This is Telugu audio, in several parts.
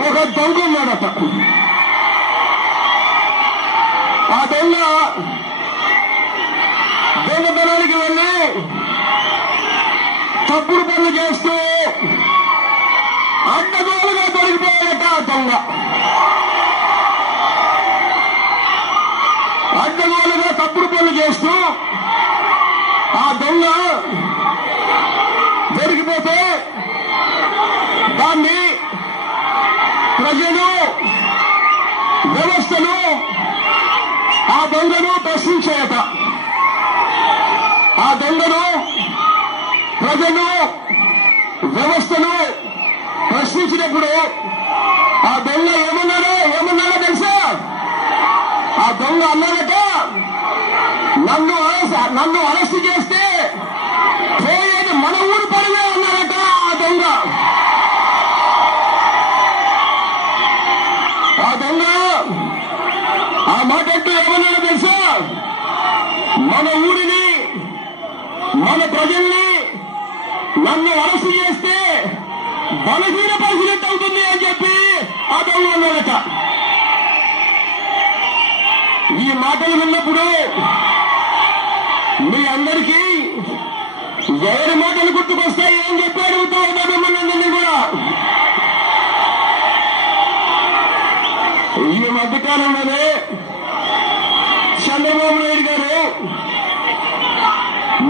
ఒక దొంగ ఉన్నాడట ఆ దొంగ దొంగతనానికి వెళ్ళి తప్పుడు పనులు చేస్తూ అడ్డగోలుగా దొరికిపోయాడట ఆ దొంగ. అడ్డగోలుగా తప్పుడు పనులు చేస్తూ ఆ దొంగ దొరికిపోతే దాన్ని ప్రజలు వ్యవస్థలు ఆ దొంగను ప్రశ్నించాయట ఆ దొంగను ప్రజలు వ్యవస్థను ప్రశ్నించినప్పుడు ఆ దొంగ ఏమన్నారో ఏమన్నారో తెలుసా? ఆ దొంగ అన్నాడట నన్ను అరెస్ట్ చేస్తే పోయేది మన ఊరి పరువే అన్నారట ఆ దొంగ. ఆ దొంగ ఆ మాట అంటూ ఏమన్నాడో తెలుసా? మన ఊరిని మన ప్రజల్ని నన్ను అరెస్ట్ చేస్తే బలహీన పరిచినట్టు అవుతుంది అని చెప్పి ఆ దొంగ అన్నాడట. ఈ మాటలు విన్నప్పుడు మీ అందరికీ ఎవరి మాటలు గుర్తుకొస్తాయి ఏం చెప్పి అడుగుతా ఉన్నా మిమ్మల్ని కూడా. ఈ మధ్యకాలంలోనే చంద్రబాబు నాయుడు గారు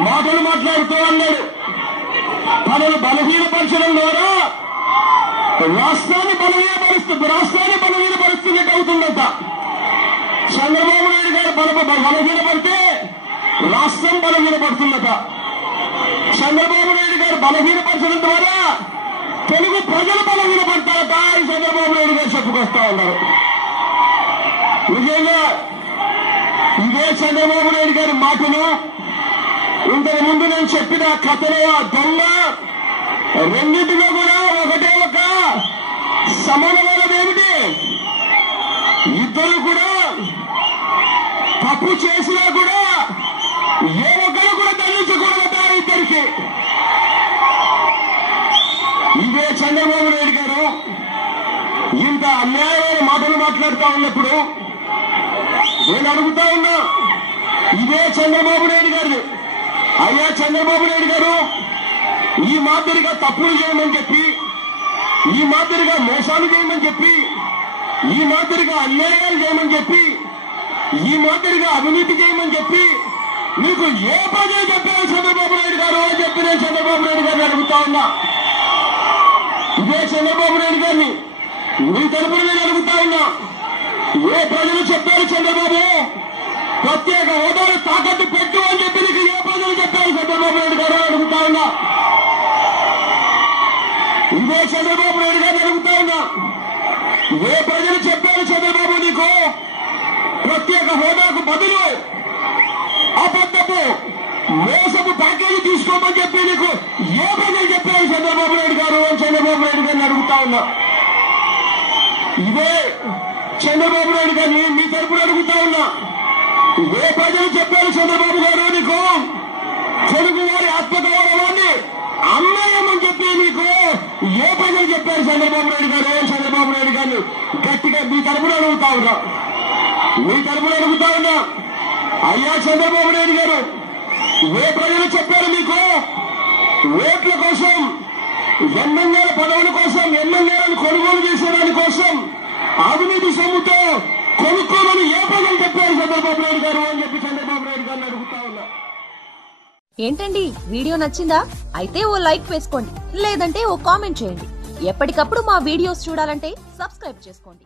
మాటలు మాట్లాడుతూ అన్నాడు. తనను బలహీనపరచడం ద్వారా రాష్ట్రాన్ని బలహీనపరుస్తుంది రాష్ట్రాన్ని బలహీనపరుస్తున్నట్టు అవుతుందంట. చంద్రబాబు నాయుడు గారు బలహీనపడితే రాష్ట్రం బలహీనపడుతుందట చంద్రబాబు నాయుడు గారు బలహీనపరచడం ద్వారా తెలుగు ప్రజలు బలహీనపడతారట ఈ చంద్రబాబు నాయుడు గారు చెప్పుకొస్తా ఉన్నారు. నిజంగా ఇదే చంద్రబాబు నాయుడు గారి మాటను ఇంతకు ముందు నేను చెప్పిన కథలో ఆ దొంగ రెండింటిలో కూడా ఒకటే ఒక సమానమైనది ఏమిటి ఇద్దరు కూడా తప్పు చేసినా కూడా ఏ ఒక్కరు కూడా దండించకూడదట ఇద్దరికి ఇదే చంద్రబాబు నాయుడు గారు ఇంత అన్యాయమైన మాటలు మాట్లాడుతూ ఉన్నప్పుడు నేను అడుగుతా ఉన్నా ఇదే చంద్రబాబు నాయుడు గారు అయ్యా చంద్రబాబు నాయుడు గారు ఈ మాదిరిగా తప్పులు చేయమని చెప్పి ఈ మాదిరిగా మోసాలు చేయమని చెప్పి ఈ మాదిరిగా అన్యాయాలు చేయమని చెప్పి ఈ మాదిరిగా అవినీతి చేయమని చెప్పి మీకు ఏ పని చెప్పారు చంద్రబాబు నాయుడు గారు అని చెప్పి నేను చంద్రబాబు నాయుడు గారిని అడుగుతా ఉన్నా. ఇదే చంద్రబాబు నాయుడు గారిని మీ తరపున నేను అడుగుతా ఉన్నా. ఏ ప్రజలు చెప్పారు చంద్రబాబు? ప్రత్యేక హోదాను తాకట్టు పెట్టు అని చెప్పి నీకు ఏ ప్రజలు చెప్పారు చంద్రబాబు నాయుడు గారు అడుగుతా ఉన్నా. ఇదే చంద్రబాబు నాయుడు గారిని అడుగుతా ఉన్నా. ఏ ప్రజలు చెప్పారు చంద్రబాబు నీకు? ప్రత్యేక హోదాకు బదులు మోసపు ప్యాకేజీ తీసుకోమని చెప్పి నీకు ఏ ప్రజలు చెప్పారు చంద్రబాబు నాయుడు గారు అని చంద్రబాబు నాయుడు గారిని అడుగుతా ఉన్నా. ఇదే చంద్రబాబు నాయుడు గారిని మీ తరపున అడుగుతా ఉన్నా. ఏ ప్రజలు చెప్పారు చంద్రబాబు గారు నీకు. తెలుగు వారి ఆత్మగౌరవాన్ని అన్యాయమని చెప్పి మీకు ఏ ప్రజలు చెప్పారు చంద్రబాబు నాయుడు గారు చంద్రబాబు నాయుడు గారిని గట్టిగా మీ తరపున అడుగుతా ఉన్నా. మీ తరపున అడుగుతా ఉన్నా. అయ్యా చంద్రబాబు నాయుడు గారు ఏ ప్రజలు చెప్పారు మీకు. ఓట్ల కోసం ఎమ్మెల్యేల పదవుల కోసం ఎమ్మెల్యేలను కొనుగోలు చేసేదాని కోసం అవినీతి సొమ్ముతో కొనుక్కోమని ఏ ప్రజలు చెప్పారు చంద్రబాబు నాయుడు గారు అని చెప్పి చంద్రబాబు నాయుడు గారిని అడుగుతా ఉన్నా. ఏంటండి? వీడియో నచ్చిందా? అయితే ఓ లైక్ వేసుకోండి. లేదంటే ఓ కామెంట్ చేయండి. ఎప్పటికప్పుడు మా వీడియోస్ చూడాలంటే సబ్స్క్రైబ్ చేసుకోండి.